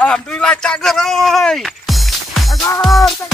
Alhamdulillah cager, oi. Cager.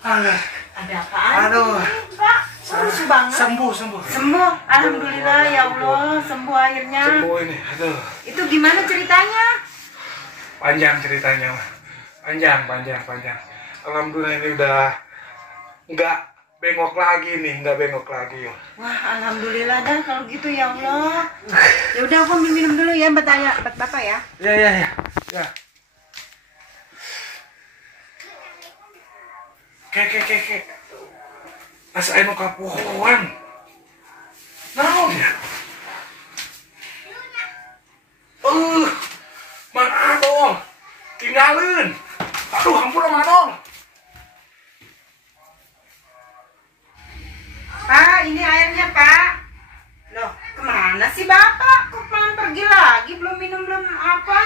Ada apaan? Aduh, Pak, lucu banget. sembuh. Sembuh, alhamdulillah ya Allah, sembuh akhirnya. Sembuh ini, aduh. Itu gimana ceritanya? Panjang ceritanya, panjang. Alhamdulillah ini udah nggak bengok lagi. Wah, alhamdulillah dah kalau gitu ya Allah. Ya udah, aku minum dulu ya, buat Bapak ya. Ya. Kek. Asa anu kapohoan. Naon ya? Mang Adol. Tinggalin. Aduh, hampura Mang Adol. Pak, ini airnya, Pak. Loh, kemana sih Bapak? Kok malam pergi lagi? Belum minum apa?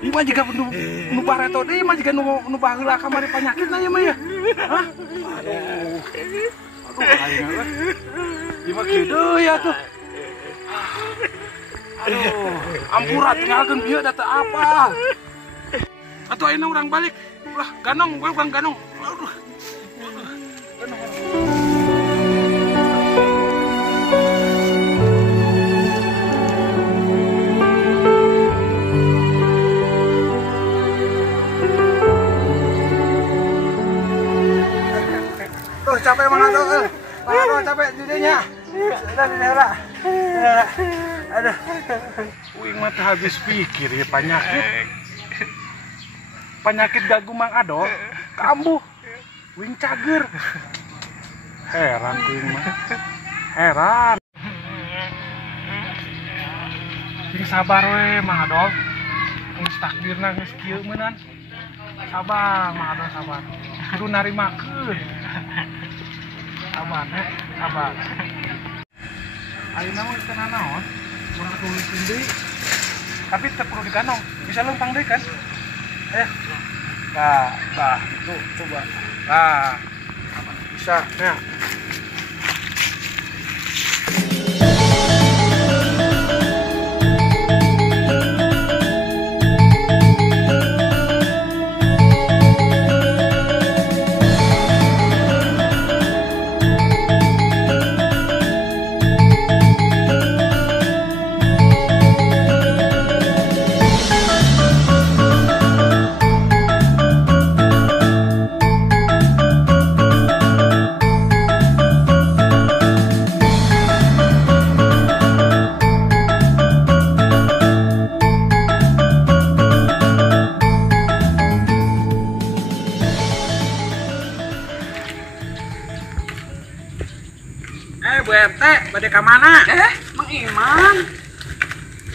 Ima juga nu bareto deui mah juga nu baheula kamari panyakitna ya mah ya. Hah? Aduh, aing mah. Ima kieu deui atuh. Aduh, ampura tinggalkeun bieu da teu apa. Atuh ayeuna urang balik. Ulah ganong, urang ganong. Aduh. Capek mana tuh? Mana capek dirinya? Sudah dihera. Aduh. Uing mah habis pikir ya penyakit gagu Mang Adol kambuh. Uing cager. Heran uing mah. Heran. Ini sabar we Mang Adol. Geus takdirna geus kieu meunan. Sabar Mang Adol, sabar. Kudu narimakeun. Sabar. Ayeuna mah geus kana naon? Urang tulikeun deui. Tapi teu perlu diganong, bisa lempang deui kan? Tah, itu coba. Nah, bisa. Ya. Bade ka mana? Mang Iman.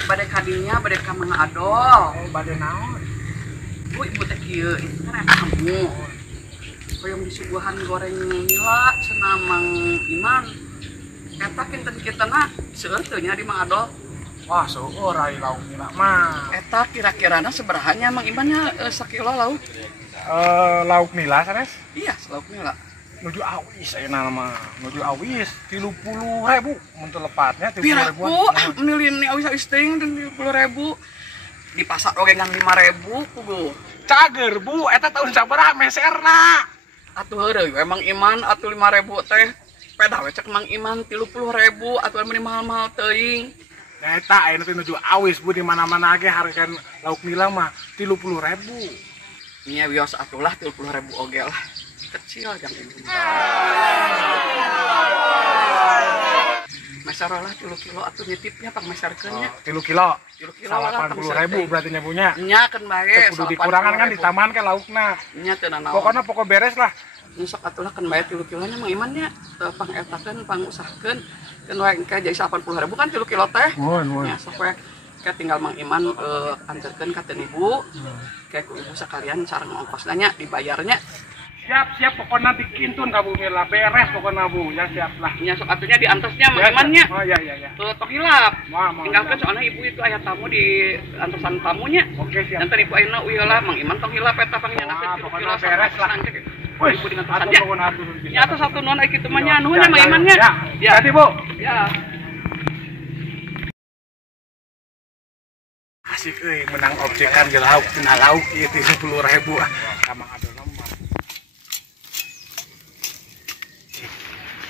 Bade kadinya, bade ka Mang Adol. Oh, bade naon? Bu, ibu teh kieu, itu kan kamu. Hoyong disuguhan goreng nila cenah Mang Iman. Eta kinten kitana seueur teu nya di Mang Adol. Wah, seueur ai lauk nila mah. Eta kira-kirana seberahanya Mang Imannya sakilo lauk. Lauk nila sanes? Iya, lauk nila. Nuju awis ayeuna mah. Nuju awis 30.000 mun teu lepatnya 30.000. Piraku milih ini awis-awis teuing 30.000. Di pasar oge ngang 5.000 kudu. Cager, Bu, eta tahun sabaraha meserna? Atuh heureuy we Mang Iman atuh 5.000 teh. Peda we cek Mang Iman 30.000 atuh meni mahal-mahal teuing. Eta ayeuna teh nuju awis, Bu, di mana-mana ge hargaan lauk nila mah 30.000. Nya wios atuh lah 30.000 oge lah. Kecil jang ini. Masalah 3 kilo atuh nitipnya pang mesarkeun nya. 3 kilo. 3 kilo lah 80.000 berarti nya punya. Nya keun bae. Kudu dikurangan kan ditambahan ke laukna. Nya teu nanaon. Pokoknya pokok beres lah. Nyesok atuh lah keun bae 3 kilonya Mang Iman nya. Teu pang etakeun pang usahkeun. Keun wae engke jadi 80.000 kan 3 kilo teh. Mun. Nya sok we kayak tinggal Mang Iman anterkeun ka teu ibu. Kayak ku ibu sakalian sareng ongkosna nya dibayarnya. Siap, pokoknya dikintun ka Bu Mila, beres pokoknya Bu, ya siap lah. Nya sok atunya diantosnya Mang Iman nya. Oh iya. Tok hilap. Mau. Tinggalkan soalnya ibu itu aya tamu di antosan tamunya. Oke, siap. Nanti ibu ayeuna uyeula Mang Iman tong hilap eta pangnya Wah, pokoknya beres lah. Wih, ibu dengan Atur saja. pokoknya atur. Nya atuh satu non aya kitu mah nya nuhunnya Mang Iman nya. Ya. Jadi Bu. Ya. Asik euy menang objekan ge lauk, tina lauk ieu 30.000 ah. Kamang ado mah.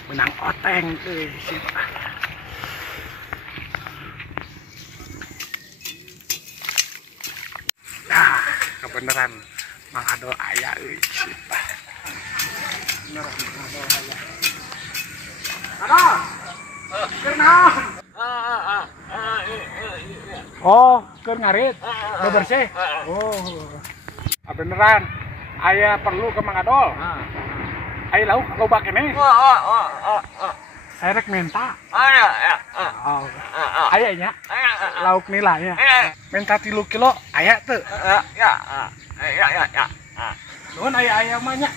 Menang oteng euy sip. Nah, kebeneran Mang Ado aya euy sip. Beneran Mang Ado aya. Ado. Keur naon? Oh, keur ngarit. Bebersih. Oh. Beneran. Aya perlu ke Mang Adol. Aya lauk loba keneh. Saya rek minta. Oh. Aya nya. Lauk nila nya. Minta 3 kilo aya teu? Ya. Nuhun aya mah nya.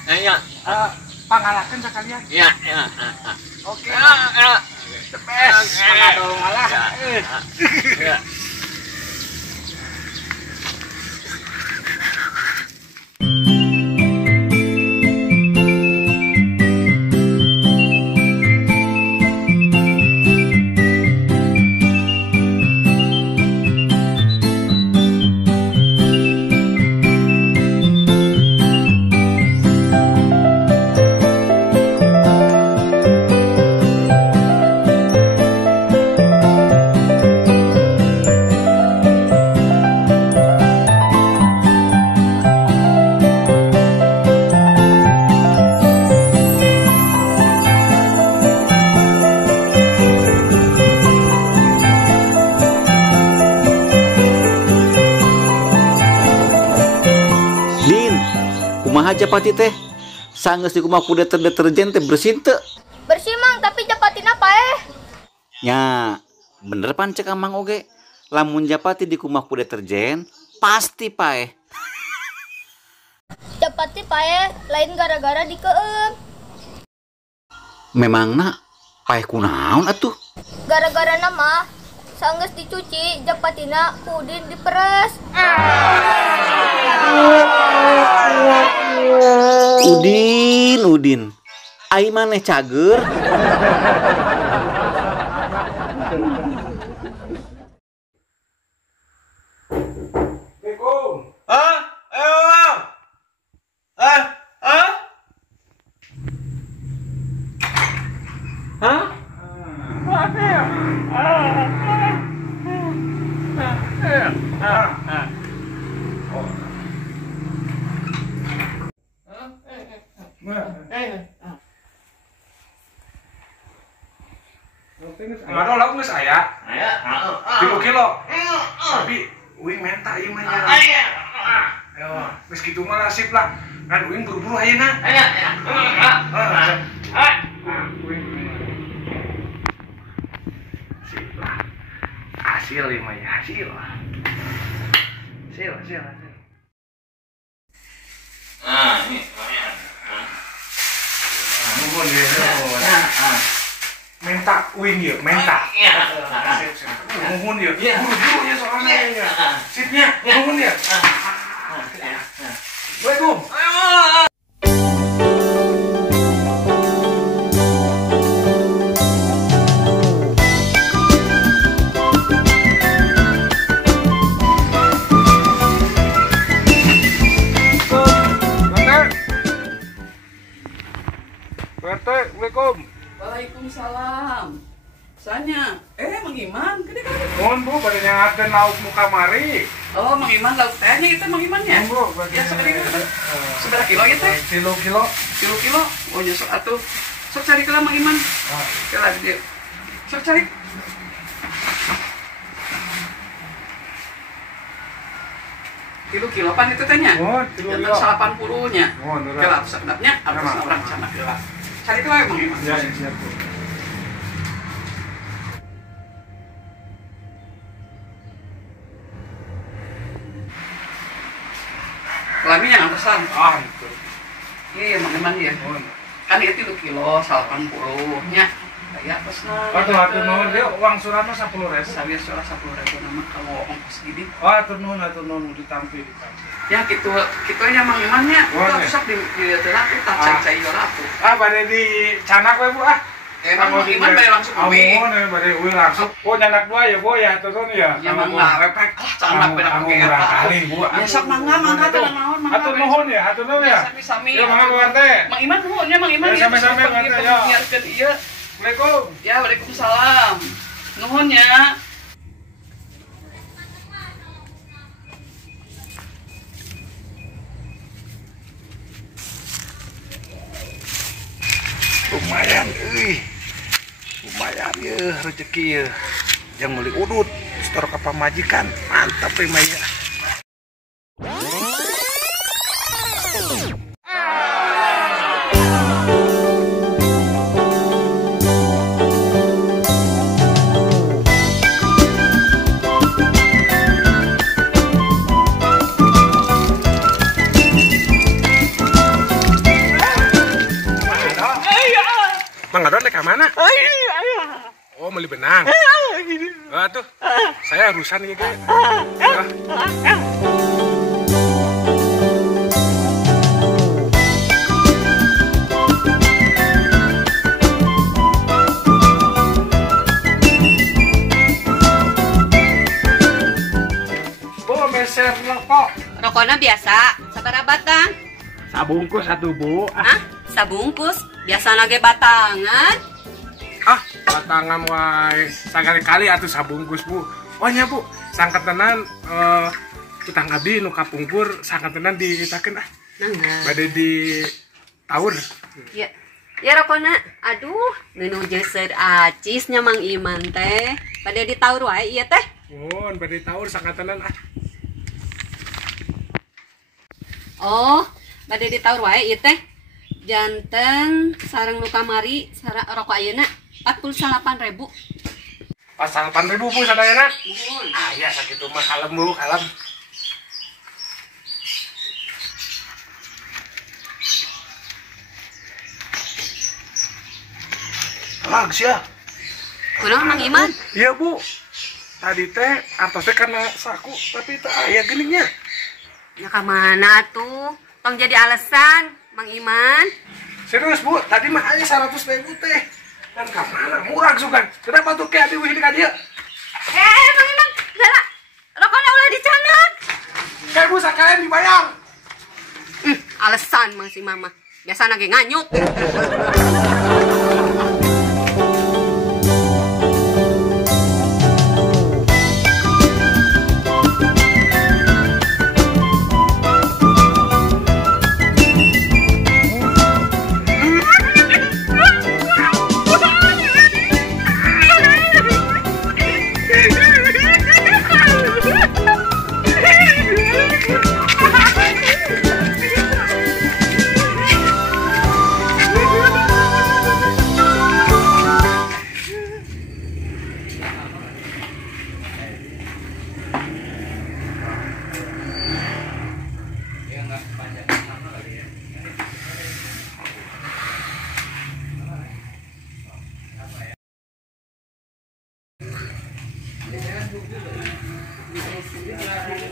Pangalakeun sakalian. Ya. Oke. The best. Mang Adol malah. Ya. Kumaha Japati teh? Sanggeus di kumaha ku deterjen teh bersih teu? Bersih Mang, tapi Japatina paeh. Nya, bener pan cek Mang oge. Lamun Japati di kumaha ku deterjen pasti paeh. Japati paeh lain gara-gara dikeum. Memangna paeh kunaon atuh? Gara-gara nama sanggeus dicuci Japatina kudin diperes. Udin. Ai maneh cager. Mang Adol lauk geus aya. 3 kilo. Tapi uing minta ieu mah nya. Ayo, geus kitu mah lah sip lah. Kan uing buru-buru ayeuna. hasil lima ya hasil. Ini. Nuhun ya, nuhun. Menta wing ya, menta. Nuhun ya. Buru-buru ya soalnya ya. Sipnya, nuhun ya. Assalamualaikum. Assalamualaikum. Waalaikumsalam. Sanya, Mang Iman, gede kan? Mohon Bu, pada nyangatin lauk muka mari. Oh, Mang Iman lauk tehnya itu Mang Imannya. Bu, Ya, seberapa kilo ya teh? Kilo. Kilo. Oh, ya sok atuh. Sok cari ke Mang Iman. Kela dia. Sok cari. Kilo pan itu tehnya. Oh, kilo. 80-nya. Oh, nurut. Kela sedapnya atas orang sana kela. Cari ke Mang Iman. Ya, siap Bu. Kelami yang atasan. Itu. Iya, Mang Iman ya. Kan itu kilo 80-nya. Kayak atasnya. Atur nuhun dia uang suratnya 10.000. Saya surat 10.000 nama kalau ongkos gini. Oh, atur nuhun ditampi. Ya gitu aja Mang Imannya. Wah, Udah susah di telat kita cai ratu. Pada di canak we Bu Emang Mang Iman balik langsung uwi. Pada uwi langsung. Oh, nyanak dua ya Bu ya, atur nuhun ya. Ya mangga wepek canak benak pakai apa. Kali Bu. Ya sok mangga tenang naon mangga. Atur nuhun ya, atur nuhun ya. Sami-sami. Ya mangga Bu teh. Mang Iman nuhunnya Mang Iman. Ya sami-sami Bu teh ya. Biarkeun ieu. Assalamualaikum. Ya, waalaikumsalam. Nuhun ya. Lumayan ya rezeki ya. Yang meuli udut setor ka pamajikan. Mantap ya Maya. Mang Adon naik ke mana? Oh, beli benang. Tuh, saya urusan gitu. Bu, meser rokok. Rokoknya biasa, sabaraha batang? Sabungkus satu Bu. Hah? Sabungkus? Biasa nage batangan? Batangan wae sakali-kali atuh sabungkus Bu. Oh nya Bu, sangketenan utang abdi nu kapungkur sangketenan ditakeun Nangga. bade di taur. Ya. Ya rokoknya, aduh, menuju ser acisnya Mang Iman teh. Pada ditaur wae ieu teh. Mun bade taur sangketenan Oh, pada ditaur wae ieu teh. Janten sareng nu kamari sareng rokok ayeuna 48.000. Pas 8.000 Bu sadayana. Ya sakitu mah kalem Bu, kalem. Lags ya. Kunaon Mang Iman? Iya Bu. Tadi teh artosnya karena saku tapi tak aya geningnya. Ya ka mana tuh? Tong jadi alasan Mang Iman. Serius Bu, tadi mah aya 100.000 teh. Dan ka mana murah sugan. Kenapa tuh kayak diwih di ka dieu? Mang Iman, lala, rokoknya ulah dicanak. Kayak Bu sakalian dibayar. Alasan Mang si Mama. Biasa nage nganyuk.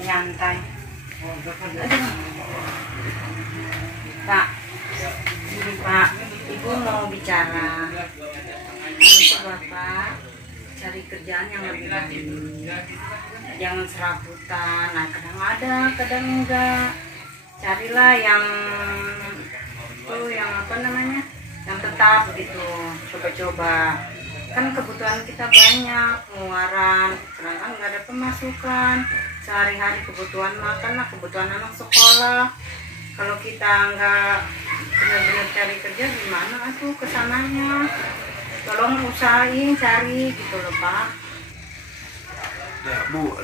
Nyantai. Aduh. Pak, ini Pak, Ibu mau bicara. Untuk Bapak cari kerjaan yang lebih baik. Jangan serabutan. Nah, kadang ada, kadang enggak. Carilah yang yang tetap gitu. Coba-coba. Kan kebutuhan kita banyak, pengeluaran, sedangkan nggak ada pemasukan. Sehari-hari kebutuhan makan lah, kebutuhan anak sekolah. Kalau kita nggak benar-benar cari kerja, gimana tuh kesananya? Tolong usahain cari gitu loh Pak. Dah Bu,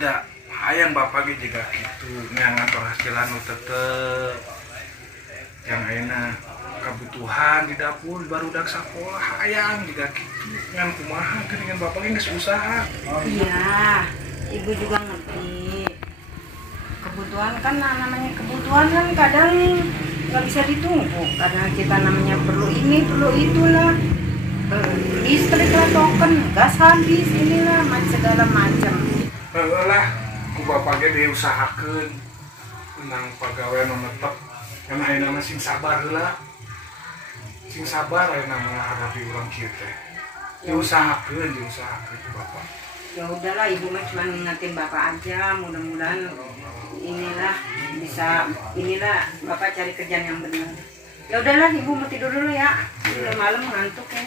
dah hayang Bapak ge juga gitu ngatur hasilan nu tetep. Yang enak kebutuhan di dapur baru dak sekolah hayang juga gitu. Ngan kumaha dengan Bapak ge geus usaha. Iya, Ibu juga ngerti. Kebutuhan kan namanya kebutuhan kan kadang nggak bisa ditunggu karena kita namanya perlu ini perlu itulah, listrik lah, token gas habis, inilah segala macam. Lah ku Bapak ge diusahakeun menang pagawean nu netep kana ayeuna mah sing sabar heula, sing sabar ayeuna menghadapi urang kieu teh diusahakeun ku Bapak. Ya udahlah, Ibu mah cuma ngingetin Bapak aja, mudah-mudahan inilah Bapak cari kerjaan yang benar. Ya udahlah, Ibu mau tidur dulu ya, udah malam ngantuk ya.